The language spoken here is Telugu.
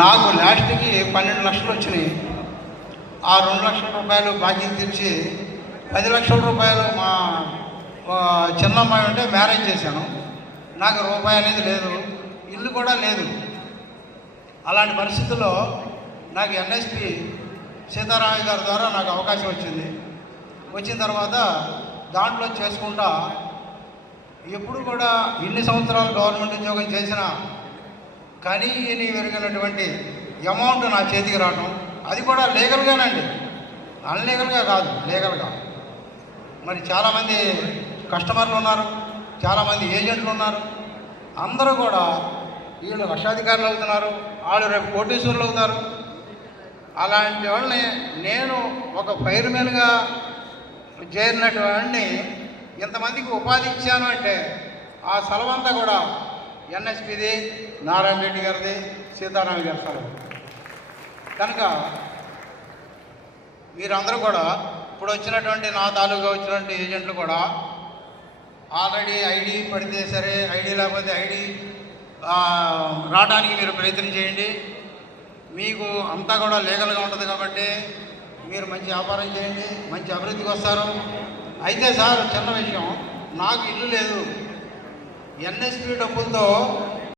నాకు లాస్ట్కి 12 లక్షలు వచ్చినాయి. ఆ 2 లక్షల రూపాయలు బాకీ తీర్చి 10 లక్షల రూపాయలు మా చిన్నమ్మాయి ఉంటే మ్యారేజ్ చేశాను. నాకు రూపాయి అనేది లేదు, ఇల్లు కూడా లేదు. అలాంటి పరిస్థితుల్లో నాకు ఎన్ఎస్పి సీతారామయ్య గారి ద్వారా నాకు అవకాశం వచ్చింది. వచ్చిన తర్వాత దాంట్లో చేసుకుంటా ఎప్పుడు కూడా ఇన్ని సంవత్సరాలు గవర్నమెంట్ ఉద్యోగం చేసినా కానీ విరిగినటువంటి అమౌంట్ నా చేతికి రావటం, అది కూడా లీగల్గానండి, అన్లీగల్గా కాదు, లీగల్గా. మరి చాలామంది కస్టమర్లు ఉన్నారు, చాలామంది ఏజెంట్లు ఉన్నారు. అందరూ కూడా వీళ్ళు లక్షాధికారులు అవుతున్నారు, వాళ్ళు రేపు కోటీశ్వరులు అవుతారు. అలాంటి వాళ్ళని నేను ఒక ఫైర్మెన్గా చేరినటువంటి ఇంతమందికి ఉపాధి ఇచ్చాను అంటే ఆ సెలవంతా కూడా ఎన్ఎస్పిది, నారాయణ రెడ్డి గారిది, సీతారామయ్య గారి సెలవు. కనుక మీరందరూ కూడా ఇప్పుడు వచ్చినటువంటి నా తాలూకా వచ్చినటువంటి ఏజెంట్లు కూడా ఆల్రెడీ ఐడి పడితే సరే, ఐడి లేకపోతే ఐడి రావడానికి మీరు ప్రయత్నం చేయండి. మీకు అంతా కూడా లీగల్గా ఉంటుంది కాబట్టి మీరు మంచి వ్యాపారం చేయండి, మంచి అభివృద్ధికి వస్తారు. అయితే సార్ చిన్న విషయం, నాకు ఇల్లు లేదు. ఎన్ఎస్పి డబ్బులతో